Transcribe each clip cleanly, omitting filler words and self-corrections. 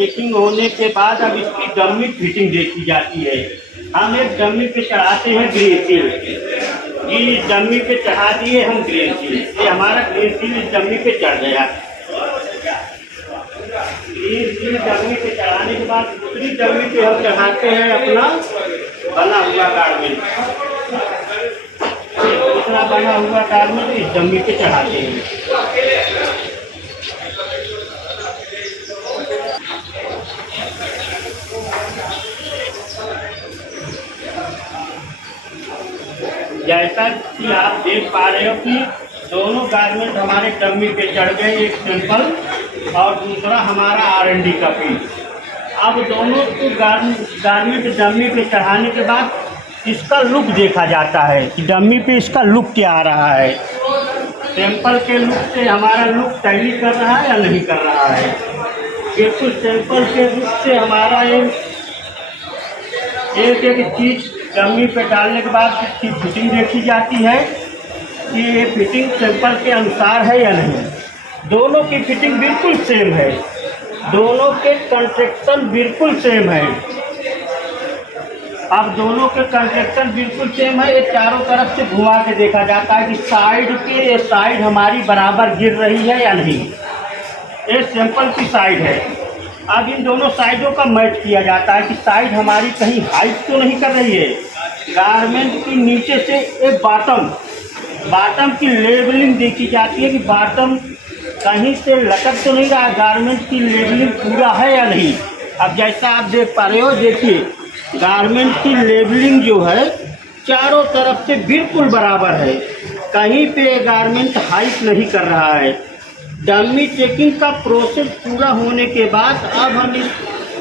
Checking होने के बाद अब इसकी डम्मी फिटिंग देखी जाती है। हम एक डम्मी पे चढ़ाते हैं ग्रीन सील, जी डम्मी पे चढ़ा दिए हम ग्रीन सील, ये हमारा ग्रीन सील इस डम्मी पे चढ़ गया। ग्रीन सील डम्मी पे चढ़ाने के बाद दूसरी डम्मी पे हम चढ़ाते हैं अपना बना हुआ गारमेंट, दूसरा बना हुआ गारमेंट इस डम्मी पे चढ़ाते हैं। जैसा कि आप देख पा रहे हो कि दोनों गारमेंट हमारे डम्मी पे चढ़ गए, एक सैंपल और दूसरा हमारा R&D का पीस। अब दोनों को गारमेंट डम्मी पे चढ़ाने के बाद इसका लुक देखा जाता है कि डम्मी पे इसका लुक क्या आ रहा है। सैंपल के लुक से हमारा लुक टैली कर रहा है या नहीं कर रहा है। बिल्कुल सैंपल के लुक से हमारा एक चीज़ डम्मी पे डालने के बाद इसकी फिटिंग देखी जाती है कि ये फिटिंग सैंपल के अनुसार है या नहीं। दोनों की फिटिंग बिल्कुल सेम है, दोनों के कंस्ट्रक्शन बिल्कुल सेम है। अब दोनों के कंस्ट्रक्शन बिल्कुल सेम है, ये चारों तरफ से घुमा के देखा जाता है कि साइड हमारी बराबर गिर रही है या नहीं। ये सैंपल की साइड है। अब इन दोनों साइडों का मैच किया जाता है कि साइड हमारी कहीं हाइट तो नहीं कर रही है। गारमेंट की नीचे से एक बाटम की लेवलिंग देखी जाती है कि बाटम कहीं से लटक तो नहीं रहा, गारमेंट की लेवलिंग पूरा है या नहीं। अब जैसा आप देख पा रहे हो, देखिए गारमेंट की लेवलिंग जो है चारों तरफ से बिल्कुल बराबर है, कहीं पे गारमेंट हाइट नहीं कर रहा है। डम्मी चेकिंग का प्रोसेस पूरा होने के बाद अब हम इस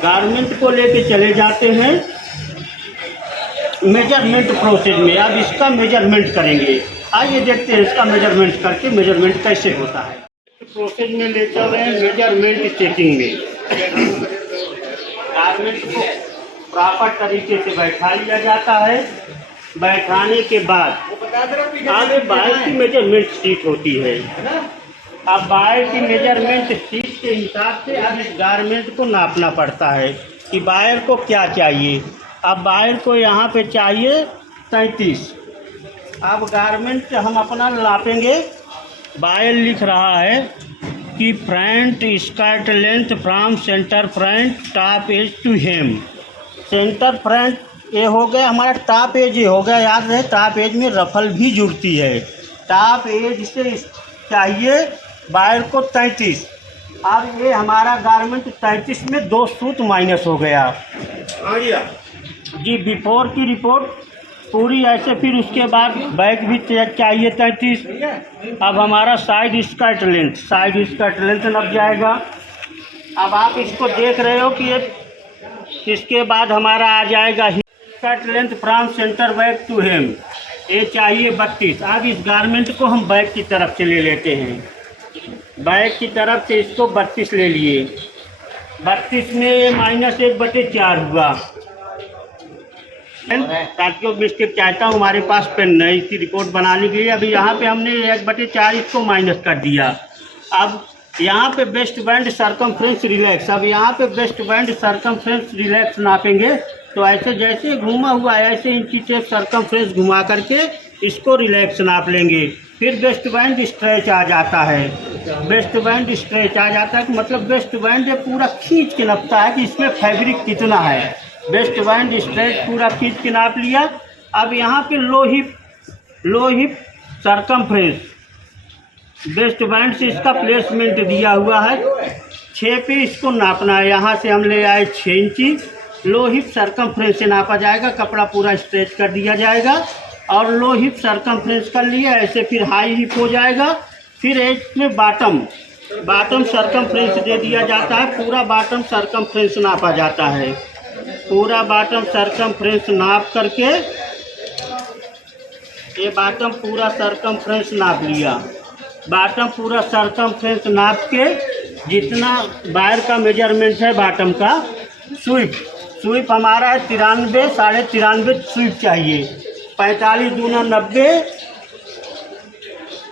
गारमेंट को लेके चले जाते हैं मेजरमेंट प्रोसेस में। अब इसका मेजरमेंट करेंगे, आइए देखते हैं इसका मेजरमेंट करके मेजरमेंट कैसे होता है। प्रोसेस में ले चल रहे हैं मेजरमेंट चेकिंग में। गारमेंट को प्रॉपर तरीके से बैठा लिया जाता है। बैठाने के बाद आगे बाहर की मेजरमेंट शीट होती है। अब बायर की मेजरमेंट शीट के हिसाब से अब इस गारमेंट को नापना पड़ता है कि बायर को क्या चाहिए। अब बायर को यहाँ पे चाहिए 33। अब गारमेंट हम अपना नापेंगे। बायर लिख रहा है कि front skirt length from centre front top edge to hem. Centre front ये हो गया हमारा, टॉप एज ये हो गया। याद रहे टॉप एज में रफल भी जुड़ती है। टॉप एज से चाहिए बायर को 33। अब ये हमारा गारमेंट 33 में 2 सूत माइनस हो गया जी। बिफोर की रिपोर्ट पूरी ऐसे, फिर उसके बाद बैक भी चाहिए 33। अब हमारा साइड स्कर्ट लेंथ नप जाएगा। अब आप इसको देख रहे हो कि ये इसके बाद हमारा आ जाएगा skirt length from centre back to hem, ये चाहिए 32। अब इस गारमेंट को हम बैक की तरफ से ले लेते हैं। बैक की तरफ से इसको 32 ले लिए। 32 में -1/4 हुआ। ताकि मिस्टेक चाहता हूँ, हमारे पास पेन नहीं इसकी रिपोर्ट बनाने के लिए। अभी यहाँ पे हमने 1/4 इसको माइनस कर दिया। अब यहाँ पे बेस्ट बैंड सरकमफ्रेंस रिलैक्स। अब यहाँ पे बेस्ट बैंड सरकमफ्रेंस रिलैक्स नापेंगे तो ऐसे जैसे घूमा हुआ है ऐसे इंची टेप सरकमफ्रेंस घुमा करके इसको रिलैक्स नाप लेंगे। फिर बेस्ट बैंड स्ट्रेच आ जाता है। बेस्ट बैंड स्ट्रेच आ जाता है मतलब बेस्ट बैंड ये पूरा खींच के नापता है कि इसमें फैब्रिक कितना है। बेस्ट बैंड स्ट्रेच पूरा खींच के नाप लिया। अब यहाँ पे लो हिप सरकमफ्रेंस बेस्ट बैंड से इसका प्लेसमेंट दिया हुआ है। 6 पे इसको नापना है। यहाँ से हम ले आए 6 इंची। लो हिप सरकमफ्रेंस से नापा जाएगा, कपड़ा पूरा स्ट्रेच कर दिया जाएगा और लो हिप सरकमफ्रेंस कर लिया ऐसे। फिर हाई हिप हो जाएगा। फिर इसमें बाटम सरकमफ्रेंस दे दिया जाता है। पूरा बाटम सरकमफ्रेंस नापा जाता है। पूरा बाटम सरकमफ्रेंस नाप करके ये बाटम पूरा सरकमफ्रेंस नाप लिया। बाटम पूरा सरकमफ्रेंस नाप के जितना बायर का मेजरमेंट है बाटम का, स्वीप हमारा है 93, 93.5 स्वीप चाहिए। 45 दूना 90,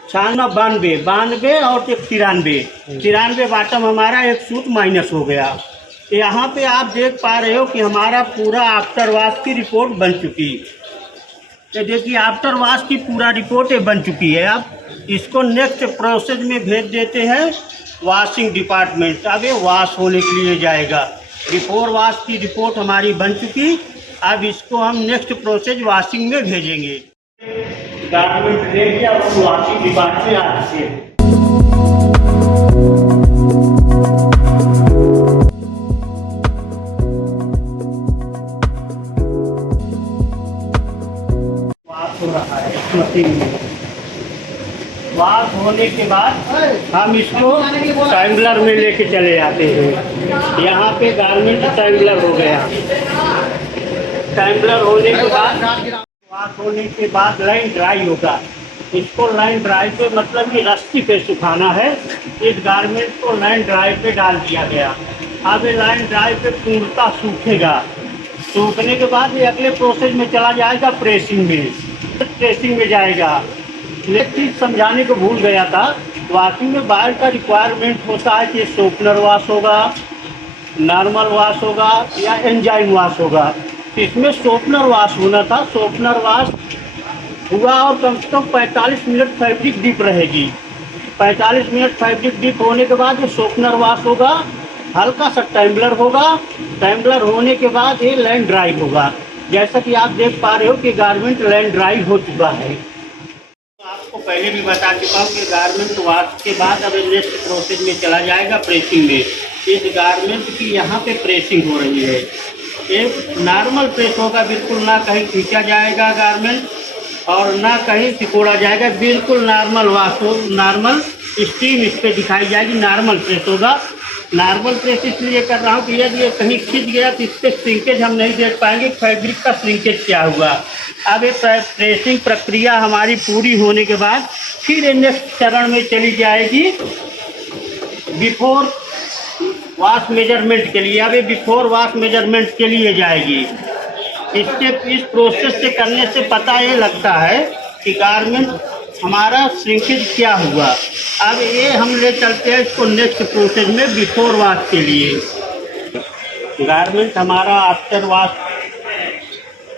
96 92 और 93 बाटम हमारा एक सूट माइनस हो गया। यहाँ पे आप देख पा रहे हो कि हमारा पूरा आफ्टर वॉश की रिपोर्ट बन चुकी है। तो देखिए आफ्टर वॉश की पूरा रिपोर्ट बन चुकी है। अब इसको नेक्स्ट प्रोसेस में भेज देते हैं वॉशिंग डिपार्टमेंट। अब ये वॉश होने के लिए जाएगा। बिफोर वॉश की रिपोर्ट हमारी बन चुकी। अब इसको हम नेक्स्ट प्रोसेस वॉशिंग में भेजेंगे। गारमेंट ले लिया और वॉशिंग डिपार्टमेंट आ चुके हैं। हो रहा है मशीन में। वॉश होने के बाद हम इसको टैंबलर में लेके चले जाते हैं। यहाँ पे गारमेंट टैंबलर हो गया। टैंबलर होने के बाद वॉश होने के बाद लाइन ड्राई होगा। इसको लाइन ड्राई पे मतलब कि रस्सी पे सुखाना है। इस गारमेंट को लाइन ड्राई पे डाल दिया गया। अब ये लाइन ड्राई पे पूर्णतः सूखेगा। सूखने के बाद ये अगले प्रोसेस में चला जाएगा प्रेसिंग में। प्रेसिंग में जाएगा। एक चीज़ समझाने को भूल गया था, वॉशिंग में बाहर का रिक्वायरमेंट होता है कि शॉर्पनर वॉश होगा, नॉर्मल वॉश होगा या एंजाइम वॉश होगा। इसमें शॉर्पनर वॉश होना था। शॉर्पनर वॉश हुआ और कम से कम 45 मिनट फैब्रिक डिप रहेगी। 45 मिनट फैब्रिक डिप होने के बाद ये शॉर्पनर वॉश होगा। हल्का सा टैंबलर होगा। टैंबलर होने के बाद ये लाइन ड्राई होगा। जैसा कि आप देख पा रहे हो कि गारमेंट लाइन ड्राई हो चुका है। आपको पहले भी बता चुका हूँ कि गारमेंट वॉश के बाद अब नेक्स्ट प्रोसेस में चला जाएगा प्रेसिंग में। इस गारमेंट की यहाँ पे प्रेसिंग हो रही है। एक नॉर्मल प्रेस होगा, बिल्कुल ना कहीं खींचा जाएगा गारमेंट और ना कहीं सिकोड़ा जाएगा। बिल्कुल नॉर्मल वॉश हो, नॉर्मल स्टीम इस पर दिखाई जाएगी। नॉर्मल प्रेस होगा। नॉर्मल प्रेस इसलिए कर रहा हूँ कि यदि ये कहीं खिंच गया तो इस पर श्रिंकेज हम नहीं देख पाएंगे। फैब्रिक का श्रिंकेज क्या हुआ। अब ये प्रेसिंग प्रक्रिया हमारी पूरी होने के बाद फिर ये नेक्स्ट चरण में चली जाएगी बिफोर वॉश मेजरमेंट के लिए। अब ये बिफोर वॉश मेजरमेंट के लिए जाएगी। इस प्रोसेस से करने से पता ये लगता है कि गारमेंट हमारा श्रिंकेज क्या हुआ। अब ये हम ले चलते हैं इसको नेक्स्ट प्रोसेस में बिफोर वॉश के लिए। गारमेंट हमारा आफ्टर वॉश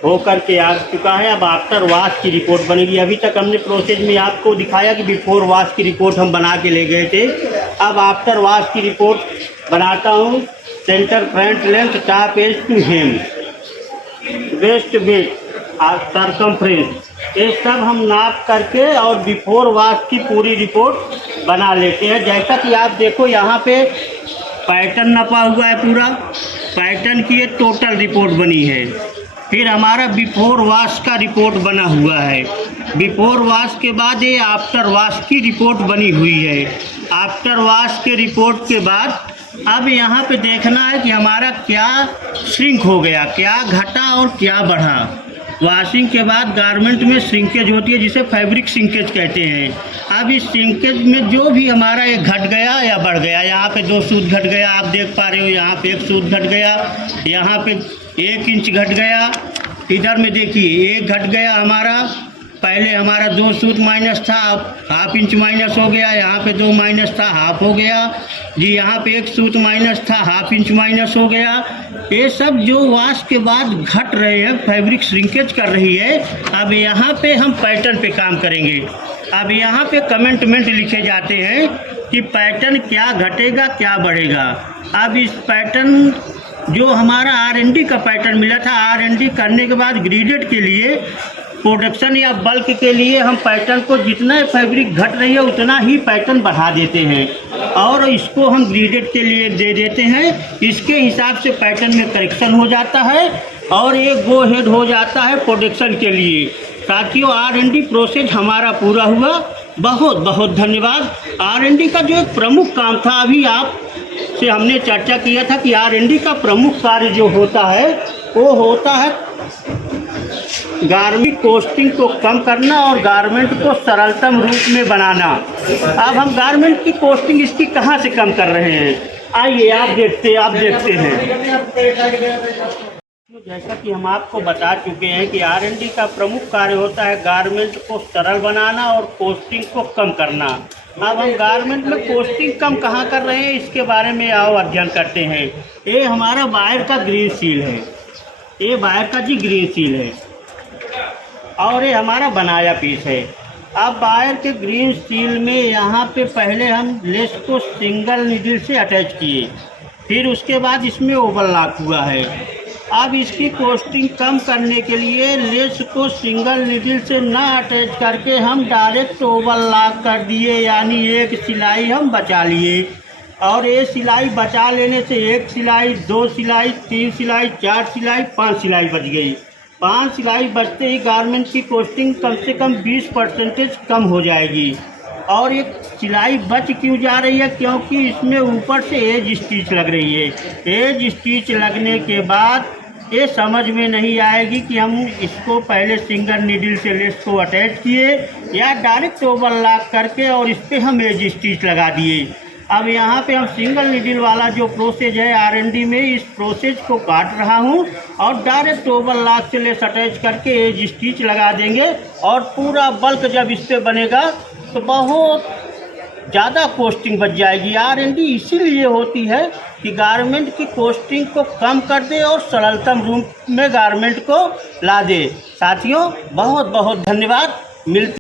होकर के आ चुका है। अब आफ्टर वॉश की रिपोर्ट बनेगी। अभी तक हमने प्रोसेस में आपको दिखाया कि बिफोर वॉश की रिपोर्ट हम बना के ले गए थे। अब आफ्टर वॉश की रिपोर्ट बनाता हूँ। Centre front length, top edge to hem, waist width और सरकमफ्रेंस, ये सब हम नाप करके और बिफोर वॉश की पूरी रिपोर्ट बना लेते हैं। जैसा कि आप देखो यहाँ पे पैटर्न नपा हुआ है। पूरा पैटर्न की ये टोटल रिपोर्ट बनी है। फिर हमारा बिफोर वॉश का रिपोर्ट बना हुआ है। बिफोर वॉश के बाद ये आफ्टर वॉश की रिपोर्ट बनी हुई है। आफ्टर वॉश के रिपोर्ट के बाद अब यहाँ पे देखना है कि हमारा क्या श्रिंक हो गया, क्या घटा और क्या बढ़ा। वॉशिंग के बाद गारमेंट में श्रिंकेज होती है जिसे फैब्रिक श्रिंकेज कहते हैं। अब इस श्रिंकेज में जो भी हमारा ये घट गया या बढ़ गया, यहाँ पे 2 सूत घट गया, आप देख पा रहे हो। यहाँ पे 1 सूत घट गया, यहाँ पे 1 इंच घट गया। इधर में देखिए 1 घट गया हमारा। पहले हमारा 2 सूत माइनस था, अब ½ इंच माइनस हो गया। यहाँ पे 2 माइनस था, हाफ हो गया जी। यहाँ पे 1 सूत माइनस था, ½ इंच माइनस हो गया। ये सब जो वॉश के बाद घट रहे हैं, फैब्रिक श्रिंकेज कर रही है। अब यहाँ पे हम पैटर्न पे काम करेंगे। अब यहाँ पे कमेंटमेंट लिखे जाते हैं कि पैटर्न क्या घटेगा, क्या बढ़ेगा। अब इस पैटर्न जो हमारा R&D का पैटर्न मिला था, R&D करने के बाद ग्रेडेड के लिए, प्रोडक्शन या बल्क के लिए हम पैटर्न को जितना फैब्रिक घट रही है उतना ही पैटर्न बढ़ा देते हैं और इसको हम ग्रेडेड के लिए दे देते हैं। इसके हिसाब से पैटर्न में करेक्शन हो जाता है और ये गो हेड हो जाता है प्रोडक्शन के लिए। साथियों, R&D प्रोसेस हमारा पूरा हुआ। बहुत बहुत धन्यवाद। R&D का जो एक प्रमुख काम था, अभी आप से हमने चर्चा किया था कि R&D का प्रमुख कार्य जो होता है वो होता है गारमेंट कॉस्टिंग को कम करना और गारमेंट को सरलतम रूप में बनाना। अब हम गारमेंट की कॉस्टिंग इसकी कहाँ से कम कर रहे हैं, आइए आप देखते हैं। जैसा कि हम आपको बता चुके हैं कि R&D का प्रमुख कार्य होता है गारमेंट को सरल बनाना और कॉस्टिंग को कम करना। अब हम गारमेंट में कॉस्टिंग कम कहाँ कर रहे हैं इसके बारे में आओ अध्ययन करते हैं। ये हमारा बायर का ग्रीन सील है, ये बायर का जी ग्रीन सील है और ये हमारा बनाया पीस है। अब बायर के ग्रीन सील में यहाँ पे पहले हम लेस को सिंगल नीडल से अटैच किए, फिर उसके बाद इसमें ओवरलॉक हुआ है। अब इसकी कॉस्टिंग कम करने के लिए लेस को सिंगल नीडल से ना अटैच करके हम डायरेक्ट ओवरलॉक कर दिए, यानी एक सिलाई हम बचा लिए। और ये सिलाई बचा लेने से एक सिलाई, दो सिलाई, तीन सिलाई, चार सिलाई, 5 सिलाई बच गई। 5 सिलाई बचते ही गारमेंट की कॉस्टिंग कम से कम 20% कम हो जाएगी। और ये सिलाई बच क्यों जा रही है? क्योंकि इसमें ऊपर से एज स्टिच लग रही है। एज स्टिच लगने के बाद ये समझ में नहीं आएगी कि हम इसको पहले सिंगल नीडल से लेस को अटैच किए या डायरेक्ट ओवरलॉक करके और इस पर हम एज स्टिच लगा दिए। अब यहाँ पे हम सिंगल नीडल वाला जो प्रोसेस है R&D में, इस प्रोसेस को काट रहा हूँ और डायरेक्ट ओवरलॉक से लेस अटैच करके एज स्टिच लगा देंगे। और पूरा बल्क जब इस पर बनेगा तो बहुत ज़्यादा कॉस्टिंग बच जाएगी। R&D इसीलिए होती है कि गारमेंट की कॉस्टिंग को कम कर दे और सरलतम रूप में गारमेंट को ला दे। साथियों बहुत बहुत धन्यवाद। मिलते